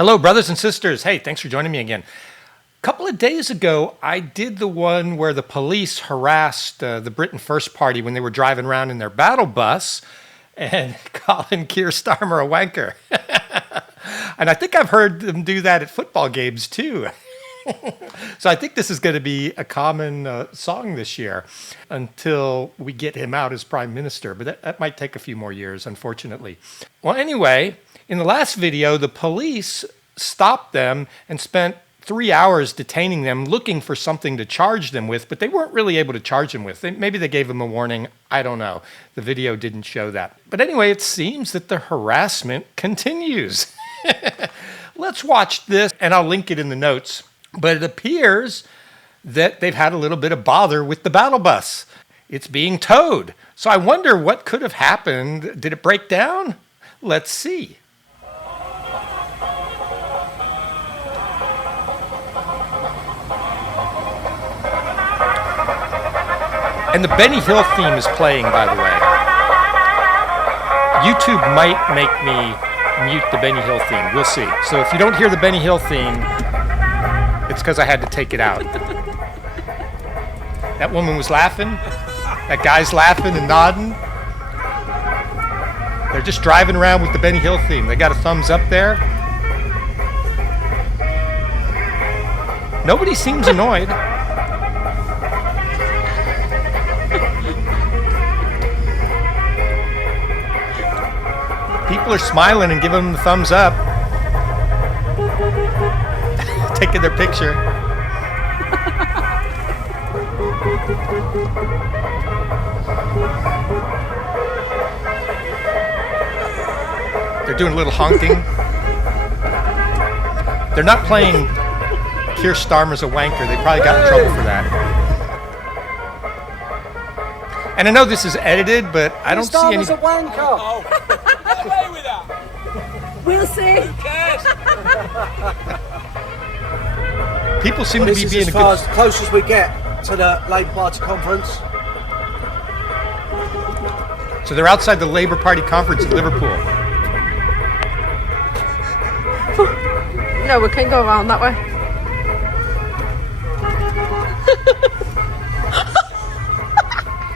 Hello, brothers and sisters. Hey, thanks for joining me again. A couple of days ago, I did the one where the police harassed the Britain First Party when they were driving around in their battle bus and calling Keir Starmer a wanker. And I think I've heard them do that at football games too. So I think this is going to be a common song this year until we get him out as prime minister. But that might take a few more years, unfortunately. Well, anyway, in the last video, the police stopped them and spent 3 hours detaining them, looking for something to charge them with, but they weren't really able to charge them with. Maybe they gave them a warning. I don't know. The video didn't show that. But anyway, it seems that the harassment continues. Let's watch this, and I'll link it in the notes. But it appears that they've had a little bit of bother with the battle bus. It's being towed. So I wonder what could have happened. Did it break down? Let's see. And the Benny Hill theme is playing, by the way. YouTube might make me mute the Benny Hill theme. We'll see. So if you don't hear the Benny Hill theme, it's because I had to take it out. That woman was laughing. That guy's laughing and nodding. They're just driving around with the Benny Hill theme. They got a thumbs up there. Nobody seems annoyed. People are smiling and giving them the thumbs up. Taking their picture. They're doing a little honking. They're not playing Keir Starmer's a wanker. They probably got in trouble for that. And I know this is edited, but I don't see any... Starmer's a wanker! Get away with that! We'll see. Who cares? People seem to be being a as close as we get to the Labour Party conference. So they're outside the Labour Party conference in Liverpool. No, we can go around that way.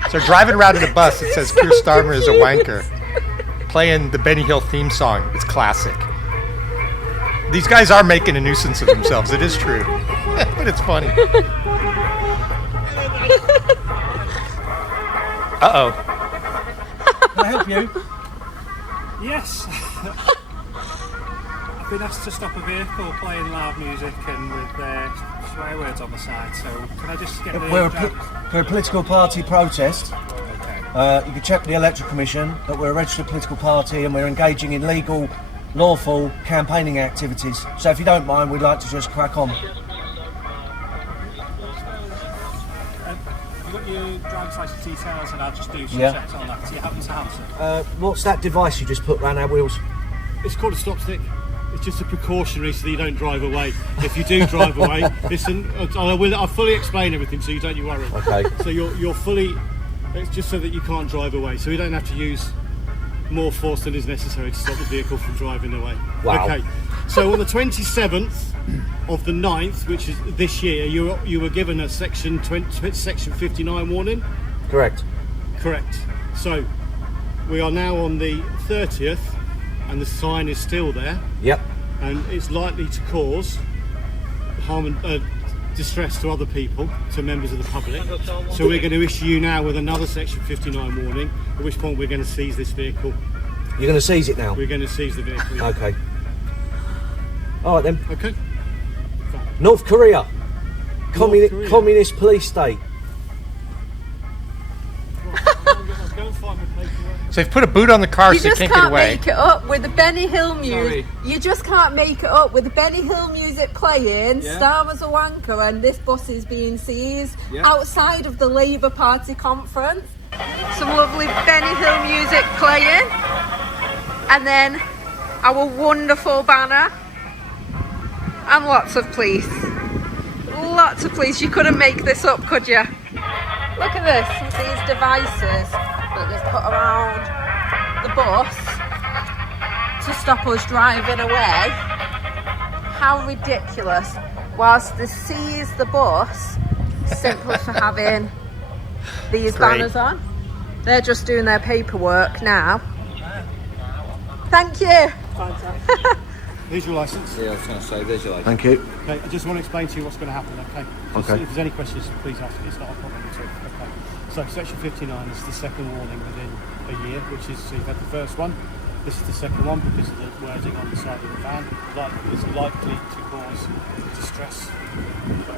So they're driving around in a bus that says Keir Starmer is a wanker, playing the Benny Hill theme song. It's classic. These guys are making a nuisance of themselves. It is true. But it's funny. Uh-oh. Can I help you? Yes. I've been asked to stop a vehicle playing loud music and with swear words on the side, so can I just get the... We're a political party protest. Okay. You can check the Electoral Commission that we're a registered political party and we're engaging in legal, lawful campaigning activities. So if you don't mind, we'd like to just crack on. You got your driver's license details and I'll just do some checks on that. Do you happen to have some? What's that device you just put round our wheels? It's called a stop stick. It's just a precautionary so that you don't drive away. If you do drive away, listen, I'll fully explain everything so you don't worry. Okay. So you're fully, it's just so that you can't drive away. So we don't have to use more force than is necessary to stop the vehicle from driving away. Wow. Okay. So on the 27th of the 9th, which is this year, you were given a section 59 warning? Correct. Correct. So we are now on the 30th and the sign is still there. Yep. And it's likely to cause harm and distress to other people, to members of the public. So we're going to issue you now with another section 59 warning, at which point we're going to seize this vehicle. You're going to seize it now? We're going to seize the vehicle. Yeah. Okay. All right then. Okay. North Korea. Korea. Communist police state. I'll go and find my paperwork. So they've put a boot on the car You so they just can't can't get away. make it up with the Benny Hill music. Sorry. You just can't make it up with the Benny Hill music playing. Yeah. Starmer's a wanker, and this bus is being seized Yeah. outside of the Labour Party conference. Some lovely Benny Hill music playing, and then our wonderful banner, and lots of police. Lots of police. You couldn't make this up, could you? Look at this. These devices that they've put around the bus to stop us driving away. how ridiculous, whilst they seize the bus simply for having these Great. banners on. They're just doing their paperwork now. Thank you. Here's your licence. Yeah, I was going to say, there's your license. Thank you. Okay, I just want to explain to you what's going to happen, okay? Just Okay. If there's any questions, please ask. It's not a problem at all. Okay. So section 59 is the second warning within a year, which is, so you've had the first one. This is the second one because of the wording on the side of the van. It's likely to cause distress.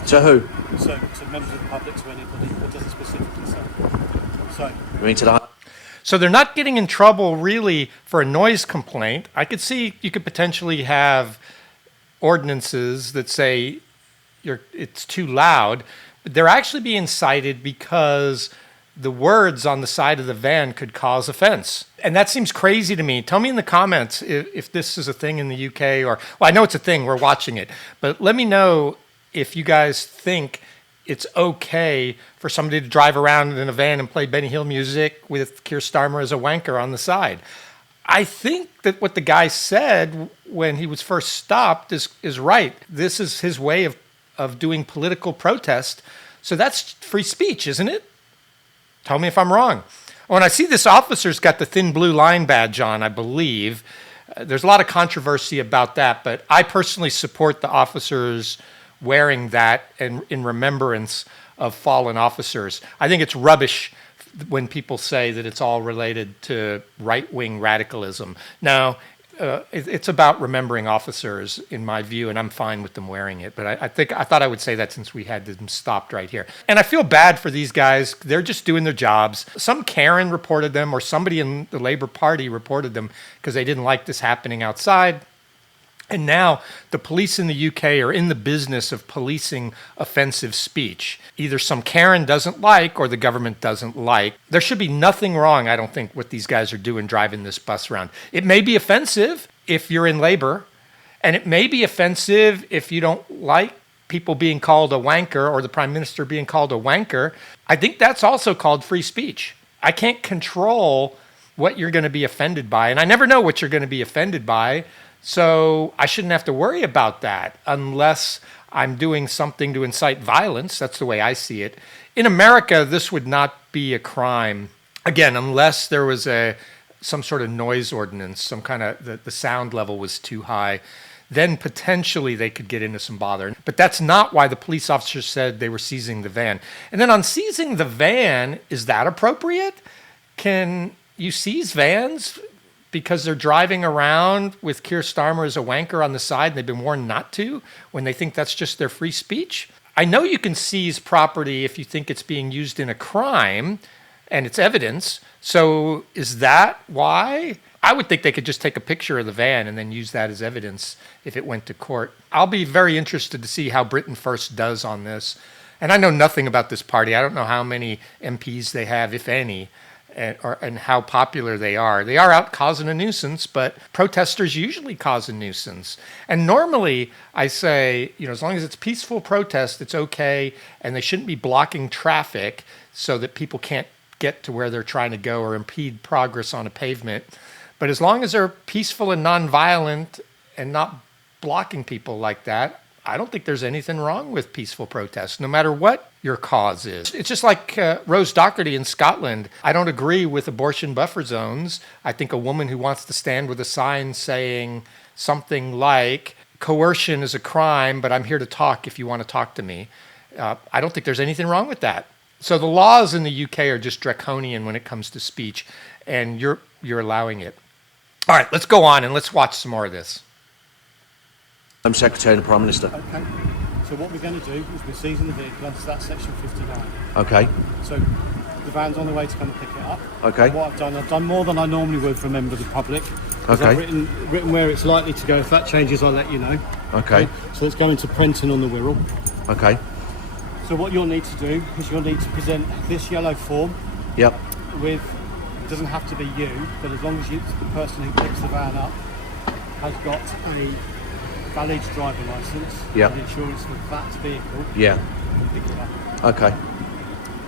To who? So to members of the public, to anybody, it doesn't specifically say. So You mean to the... So they're not getting in trouble really for a noise complaint. I could see you could potentially have ordinances that say it's too loud, but they're actually being cited because the words on the side of the van could cause offense. And that seems crazy to me. Tell me in the comments if this is a thing in the UK or, well, I know it's a thing, we're watching it, but let me know if you guys think it's okay for somebody to drive around in a van and play Benny Hill music with Keir Starmer as a wanker on the side. I think that what the guy said when he was first stopped is right. This is his way of doing political protest. So that's free speech, isn't it? Tell me if I'm wrong. When I see this officer's got the thin blue line badge on, I believe, there's a lot of controversy about that, but I personally support the officers wearing that and in remembrance of fallen officers. I think it's rubbish when people say that it's all related to right-wing radicalism. No, it's about remembering officers, in my view, and I'm fine with them wearing it. But I thought I would say that since we had them stopped right here. And I feel bad for these guys. They're just doing their jobs. Some Karen reported them, or somebody in the Labour Party reported them because they didn't like this happening outside. And now the police in the UK are in the business of policing offensive speech. Either some Karen doesn't like or the government doesn't like. There should be nothing wrong, I don't think, what these guys are doing driving this bus around. It may be offensive if you're in Labour, and it may be offensive if you don't like people being called a wanker or the Prime Minister being called a wanker. I think that's also called free speech. I can't control what you're going to be offended by, and I never know what you're going to be offended by. So I shouldn't have to worry about that unless I'm doing something to incite violence. That's the way I see it. In America, this would not be a crime, again, unless there was some sort of noise ordinance, some kind of, the sound level was too high. Then potentially they could get into some bother. But that's not why the police officer said they were seizing the van. And then on seizing the van, is that appropriate? Can you seize vans because they're driving around with Keir Starmer as a wanker on the side and they've been warned not to when they think that's just their free speech? I know you can seize property if you think it's being used in a crime and it's evidence. So is that why? I would think they could just take a picture of the van and then use that as evidence if it went to court. I'll be very interested to see how Britain First does on this. And I know nothing about this party. I don't know how many MPs they have, if any, and how popular they are. They are out causing a nuisance, but protesters usually cause a nuisance. And normally I say, as long as it's peaceful protest, it's okay, and they shouldn't be blocking traffic so that people can't get to where they're trying to go or impede progress on a pavement. But as long as they're peaceful and nonviolent and not blocking people like that, I don't think there's anything wrong with peaceful protest, no matter what your cause is. It's just like Rose Doherty in Scotland. I don't agree with abortion buffer zones. I think a woman who wants to stand with a sign saying something like, coercion is a crime, but I'm here to talk if you want to talk to me. I don't think there's anything wrong with that. So the laws in the UK are just draconian when it comes to speech, and you're allowing it. All right, let's go on and let's watch some more of this. Home Secretary and the Prime Minister. Okay. So what we're going to do is we're seizing the vehicle under that section 59. Okay. So the van's on the way to come and pick it up. Okay. What I've done more than I normally would for a member of the public. Okay. I've written where it's likely to go. If that changes, I'll let you know. Okay. So it's going to Prenton on the Wirral. Okay. So what you'll need to do is you'll need to present this yellow form. Yep. With, it doesn't have to be you, but as long as the person who picks the van up has got a valid driving licence, Yep. and insurance for that vehicle, Yeah. and pick it up. Okay.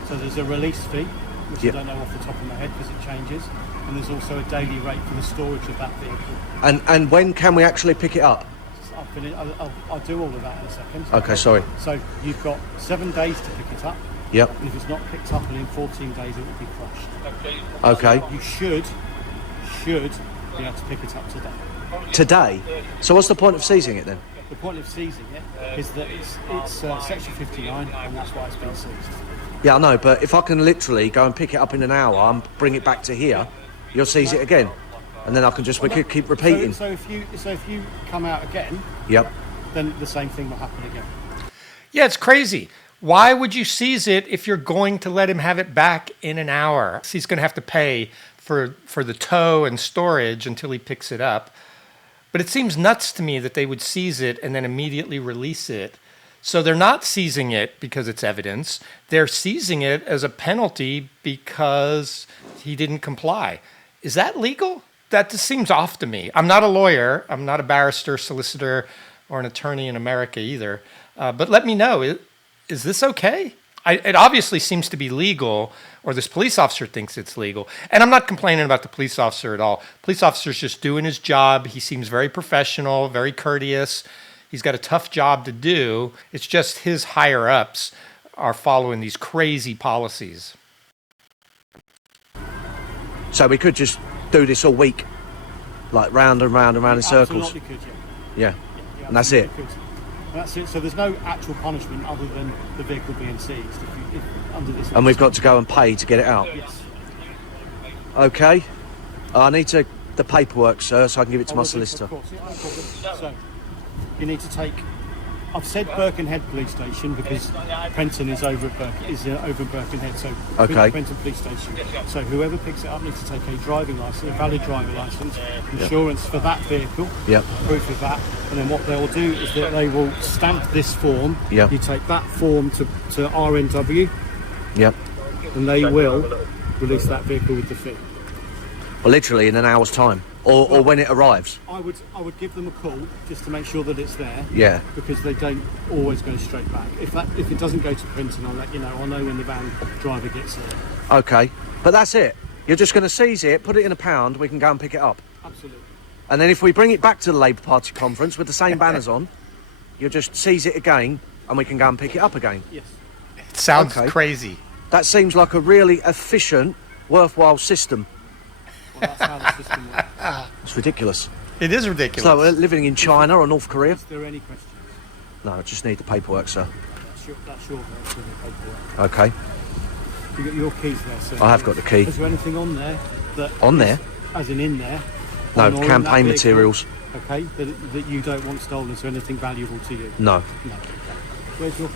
So there's a release fee, which Yep. I don't know off the top of my head because it changes, and there's also a daily rate for the storage of that vehicle. And when can we actually pick it up? I'll do all of that in a second. Okay, sorry. So you've got 7 days to pick it up. Yep. And if it's not picked up, and in 14 days it will be crushed. Okay. You should be able to pick it up today. Today? So what's the point of seizing it then? The point of seizing it is that it's Section 59, and that's why it's been seized. Yeah, I know, but if I can literally go and pick it up in an hour and bring it back to here, you'll seize it again, and then I can just keep repeating. So if you come out again, Yep. then the same thing will happen again. Yeah, it's crazy. Why would you seize it if you're going to let him have it back in an hour? He's going to have to pay for the tow and storage until he picks it up. But it seems nuts to me that they would seize it and then immediately release it. So they're not seizing it because it's evidence. They're seizing it as a penalty because he didn't comply. Is that legal? That just seems off to me. I'm not a lawyer. I'm not a barrister, solicitor, or an attorney in America either. But let me know, is this okay? It obviously seems to be legal, or this police officer thinks it's legal. And I'm not complaining about the police officer at all. Police officer's just doing his job. He seems very professional, very courteous. He's got a tough job to do. It's just his higher-ups are following these crazy policies. So we could just do this all week, like round and round and round in circles. Absolutely could, Yeah. You And that's it. absolutely could. And that's it. So there's no actual punishment other than the vehicle being seized if under this. And we've got to go and pay to get it out. Yes. Okay. I need the paperwork, sir, so I can give it to my solicitor. Of course, yeah, no problem. So you need to take. I've said Birkenhead Police Station because Prenton is over at Birkenhead, so Okay. Prenton Police Station. So whoever picks it up needs to take a driving license, a valid driving license, insurance for that vehicle, Yep. proof of that, and then what they will do is that they will stamp this form. Yep. You take that form to RNW, Yep. and they will release that vehicle with the fee. Well, literally in an hour's time, or when it arrives. I would give them a call just to make sure that it's there. Yeah. Because they don't always go straight back. If it doesn't go to Princeton, I'll let you know. I'll know when the van driver gets there. Okay. But that's it. You're just going to seize it, put it in a pound, we can go and pick it up. Absolutely. And then if we bring it back to the Labour Party conference with the same banners on, you'll just seize it again and we can go and pick it up again. Yes. It sounds Okay. crazy. That seems like a really efficient, worthwhile system. Well, that's how the system works. It's ridiculous. It is It's ridiculous. like we're living in China or North Korea. Is there any questions? No, I just need the paperwork, sir. That's your version of the paperwork. Okay. You got your keys there, sir. I have got the key. Is there anything on there that On there? as in there? No, on or in that campaign vehicle, materials. Okay, that you don't want stolen, so anything valuable to you? No. No. Okay. Where's your key?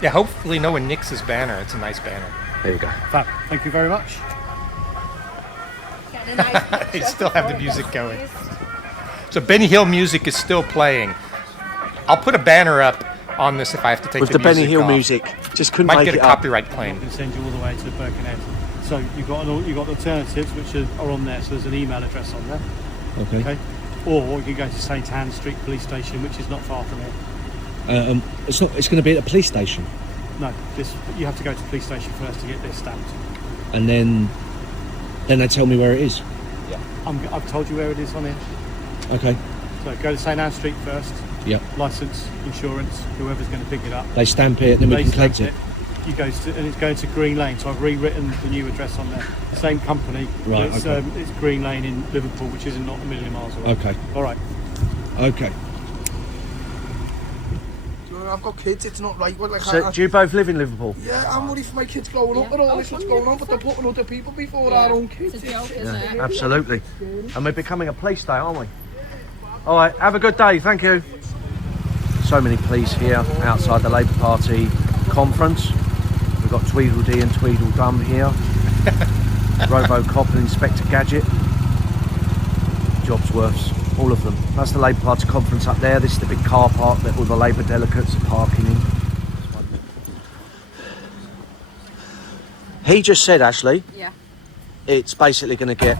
Yeah, hopefully no one nicks his banner. It's a nice banner. There you go. Fab. Thank you very much. They still have the music going. So Benny Hill music is still playing. I'll put a banner up on this if I have to take With the the Benny music Hill off. music. Just couldn't Might make get a it up. copyright I claim. can send you all the way to Birkenhead. So you've got alternatives which are on there. So there's an email address on there. Okay. Or you can go to St Anne's Street Police Station, which is not far from here. It's not. It's going to be at a police station, No, you have to go to the police station first to get this stamped. and then they tell me where it is. I've told you where it is on here. Okay. So go to St Anne's Street first. Yep. License, insurance, whoever's going to pick it up. They stamp it, then we They can collect stamp it. You go to, and it's going to Green Lane. So I've rewritten the new address on there. Same company. Right, It's, okay. it's Green Lane in Liverpool, which is not a million miles away. Okay. All right. Okay. I've got kids, it's not right. Like, So, do you both live in Liverpool? yeah, I'm worried for my kids growing up and all this what's going on, but they're putting other people before our own kids. It's a joke, isn't it? Absolutely. And we're becoming a police state, aren't we? All right. Have a good day. Thank you. So many police here outside the Labour Party conference. We've got Tweedledee and Tweedledum here. Robocop and Inspector Gadget. Jobsworths. All of them. That's the Labour Party conference up there. This is the big car park that all the Labour delegates are parking in. He just said, Ashley, Yeah. it's basically going to get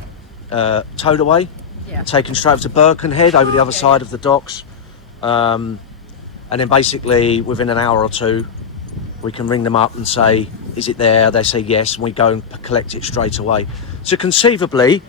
towed away, Yeah. taken straight over to Birkenhead over the other side of the docks. And then basically within an hour or two, we can ring them up and say, is it there? They say yes, and we go and collect it straight away. So conceivably,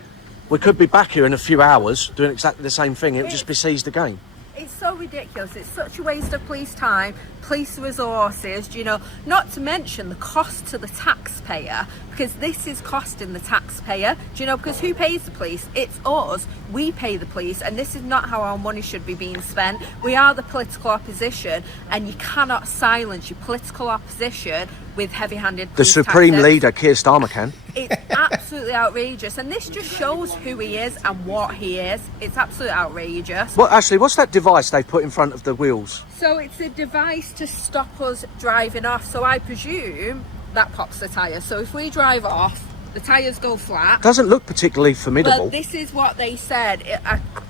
we could be back here in a few hours doing exactly the same thing. It would just be seized again. It's so ridiculous. It's such a waste of police time, police resources, you know, not to mention the cost to the taxpayer, because this is costing the taxpayer, do you know, because who pays the police? It's us. We pay the police, and this is not how our money should be being spent. We are the political opposition, and you cannot silence your political opposition with heavy-handed police The Supreme tactics. Leader, Keir Starmer, can. It's absolutely outrageous, and this just shows who he is and what he is. It's absolutely outrageous. Well, Ashley, what's that device they've put in front of the wheels? So it's a device to stop us driving off. So I presume that pops the tyre. So if we drive off, the tyres go flat. Doesn't look particularly formidable. But this is what they said.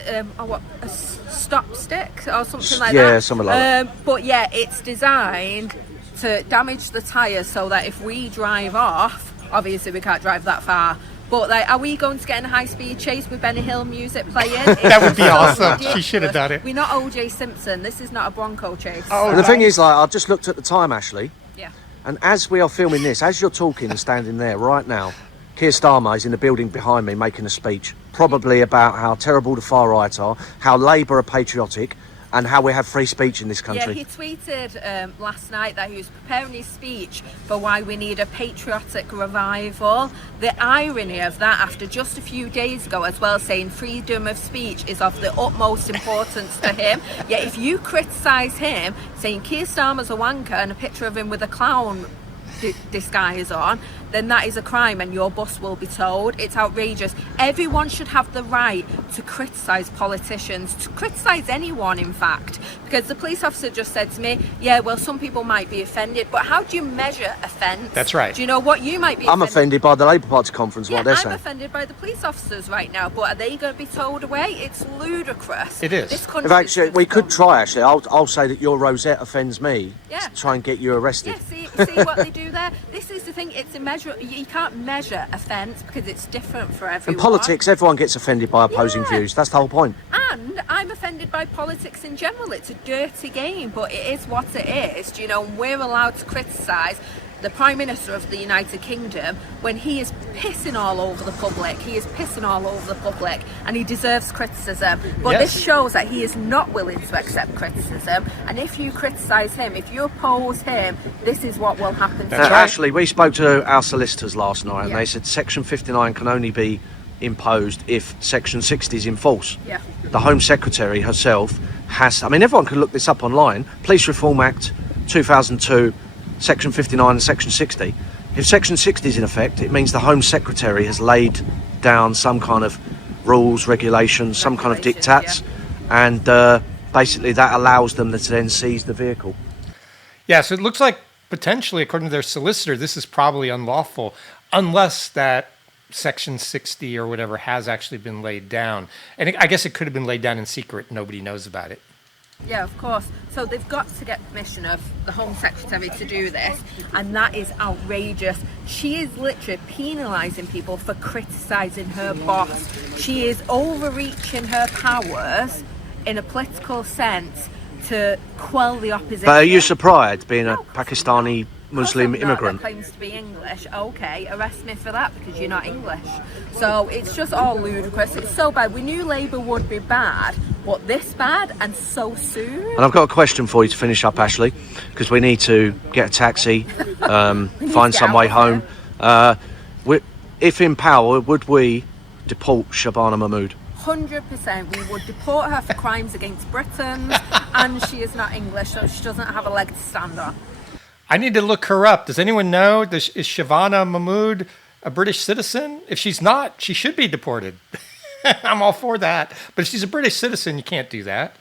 A stop stick or something like that. Yeah, something like that. But yeah, it's designed to damage the tyres so that if we drive off, obviously we can't drive that far. But like, are we going to get in a high-speed chase with Benny Hill music playing? That would be so awesome. ridiculous. She should have done it. We're not O.J. Simpson. This is not a Bronco chase. Oh, And the thing is, like, I've just looked at the time, Ashley, Yeah. and as we are filming this, as you're talking and standing there right now, Keir Starmer is in the building behind me making a speech, probably about how terrible the far right are, how Labour are patriotic, and how we have free speech in this country. Yeah, he tweeted last night that he was preparing his speech for why we need a patriotic revival. The irony of that, after just a few days ago as well, saying freedom of speech is of the utmost importance to him. Yet if you criticise him, saying Keir Starmer's a wanker and a picture of him with a clown disguise on, then that is a crime and your bus will be towed. It's outrageous. Everyone should have the right to criticise politicians, to criticise anyone in fact, because the police officer just said to me, yeah, well, some people might be offended, but how do you measure offence? That's right. Do you know what? You might be I'm offended by the Labour Party conference, Yeah, what they're I'm saying. offended by the police officers right now, but are they going to be towed away? It's ludicrous. It is. This In country fact, is just we could gone. try, actually. I'll say that your rosette offends me Yeah. to try and get you arrested. Yeah, see what they do there? This is the thing, it's immeasurable. You can't measure offence because it's different for everyone. In politics, everyone gets offended by opposing Yeah. views. That's the whole point. And I'm offended by politics in general. It's a dirty game, but it is what it is. Do you know, we're allowed to criticise the Prime Minister of the United Kingdom when he is pissing all over the public. He is pissing all over the public, and he deserves criticism. But Yes. this shows that he is not willing to accept criticism. And if you criticise him, if you oppose him, this is what will happen to That's him. right. Ashley, we spoke to our solicitors last night, and Yeah. they said Section 59 can only be imposed if Section 60 is in force. Yeah. The Home Secretary herself has... I mean, everyone can look this up online. Police Reform Act 2002, Section 59 and Section 60. If Section 60 is in effect, it means the Home Secretary has laid down some kind of rules, regulations, some kind of Regulations, diktats, and basically that allows them to then seize the vehicle. Yeah, so it looks like potentially, according to their solicitor, this is probably unlawful unless that Section 60 or whatever has actually been laid down. And I guess it could have been laid down in secret. Nobody knows about it. Yeah, of course. So they've got to get permission of the Home Secretary to do this, and that is outrageous. She is literally penalising people for criticising her boss. She is overreaching her powers in a political sense to quell the opposition. But are you surprised, being a No, Pakistani Muslim Of course I'm not. immigrant? That claims to be English. Okay, arrest me for that because you're not English. So it's just all ludicrous. It's so bad. We knew Labour would be bad, but this bad and so soon. And I've got a question for you to finish up, Ashley, because we need to get a taxi, find get some out way of home. If in power, would we deport Shabana Mahmood? 100%. We would deport her for crimes against Britons, and she is not English, so she doesn't have a leg to stand on. I need to look her up. Does anyone know? Is Shavana Mahmood a British citizen? If she's not, she should be deported. I'm all for that. But if she's a British citizen, you can't do that.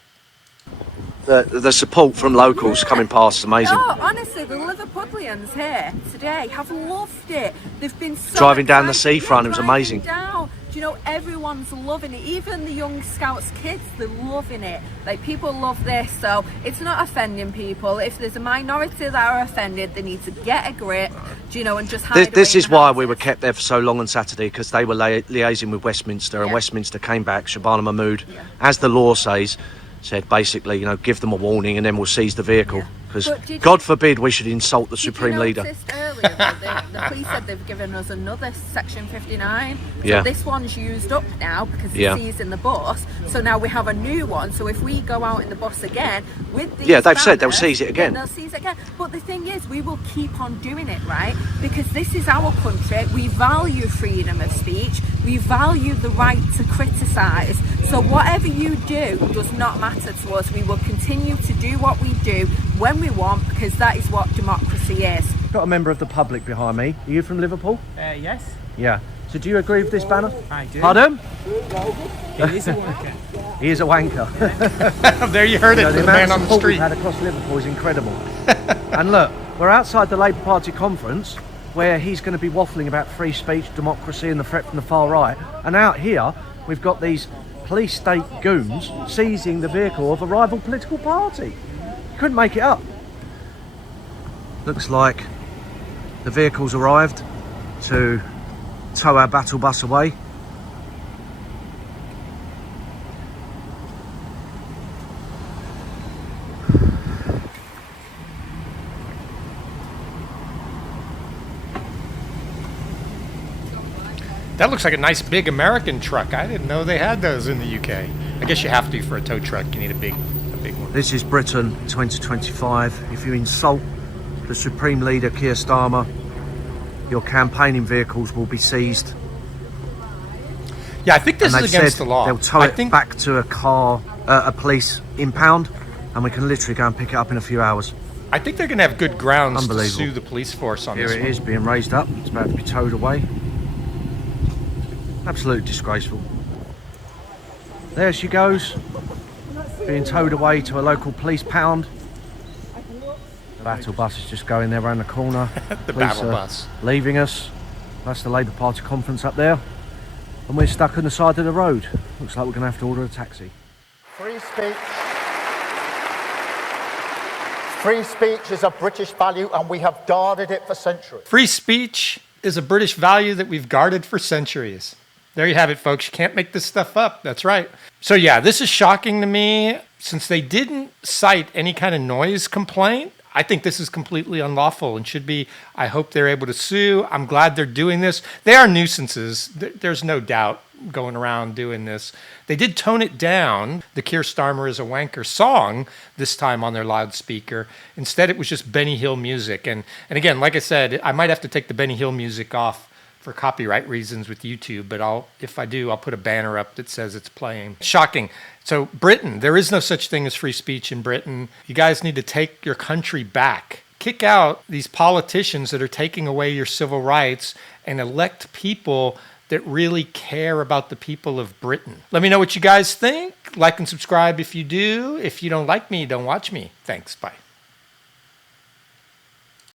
The support from locals coming past is amazing. No, honestly, the Liverpudlians here today have loved it. They've been so Driving down the excited. seafront, it was driving amazing. Down. Do you know, everyone's loving it. Even the young Scouts kids, they're loving it. Like, people love this, so it's not offending people. If there's a minority that are offended, they need to get a grip, do you know, and just hide This away is in the why houses. we were kept there for so long on Saturday, because they were liaising with Westminster, and Yeah. Westminster came back. Shabana Mahmood, as the law says, said basically, give them a warning and then we'll seize the vehicle. Because But did God forbid we should insult the Supreme Did you Leader. notice earlier The police said they've given us another Section 59. So Yeah. this one's used up now because it's Yeah. seized in the bus. So now we have a new one. So if we go out in the bus again with these Yeah, they've said they'll banners, seize it again. then they'll seize it again. But the thing is, we will keep on doing it, right? Because this is our country. We value freedom of speech. We value the right to criticise. So whatever you do does not matter to us. We will continue to do what we do when we want, because that is what democracy is. Got a member of the public behind me. Are you from Liverpool? Yes, Yeah. So do you agree with this banner? I do. Pardon? It is a wanker. He is a wanker. There you heard it, You know, the the man amount on of the support we've street. had across Liverpool is incredible. And look, we're outside the Labour Party conference where he's going to be waffling about free speech, democracy and the threat from the far right. And out here, we've got these police state goons seizing the vehicle of a rival political party. You couldn't make it up. Looks like the vehicle's arrived to tow our battle bus away. That looks like a nice big American truck. I didn't know they had those in the UK. I guess you have to for a tow truck. You need a big one. This is Britain 2025. If you insult the Supreme Leader Keir Starmer, your campaigning vehicles will be seized. Yeah, I think this And is they've against said the law. they'll tow I it think back to a police impound, and we can literally go and pick it up in a few hours. I think they're going to have good grounds to Unbelievable. sue the police force on Here this it one. is, being raised up. It's about to be towed away. Absolutely disgraceful. There she goes, being towed away to a local police pound. The battle bus is just going there around the corner. The Police battle are bus. leaving us. That's the Labour Party conference up there. And we're stuck on the side of the road. Looks like we're going to have to order a taxi. Free speech. Free speech is a British value and we have guarded it for centuries. Free speech is a British value that we've guarded for centuries. There you have it, folks. You can't make this stuff up. That's right. So yeah, this is shocking to me. Since they didn't cite any kind of noise complaint, I think this is completely unlawful and should be. I hope they're able to sue. I'm glad they're doing this. They are nuisances. There's no doubt going around doing this. They did tone it down, the Keir Starmer is a Wanker song, this time on their loudspeaker. Instead, it was just Benny Hill music. And again, like I said, I might have to take the Benny Hill music off for copyright reasons with YouTube, but if I do, I'll put a banner up that says it's playing. Shocking. So Britain, there is no such thing as free speech in Britain. You guys need to take your country back. Kick out these politicians that are taking away your civil rights and elect people that really care about the people of Britain. Let me know what you guys think. Like and subscribe if you do. If you don't like me, don't watch me. Thanks. Bye.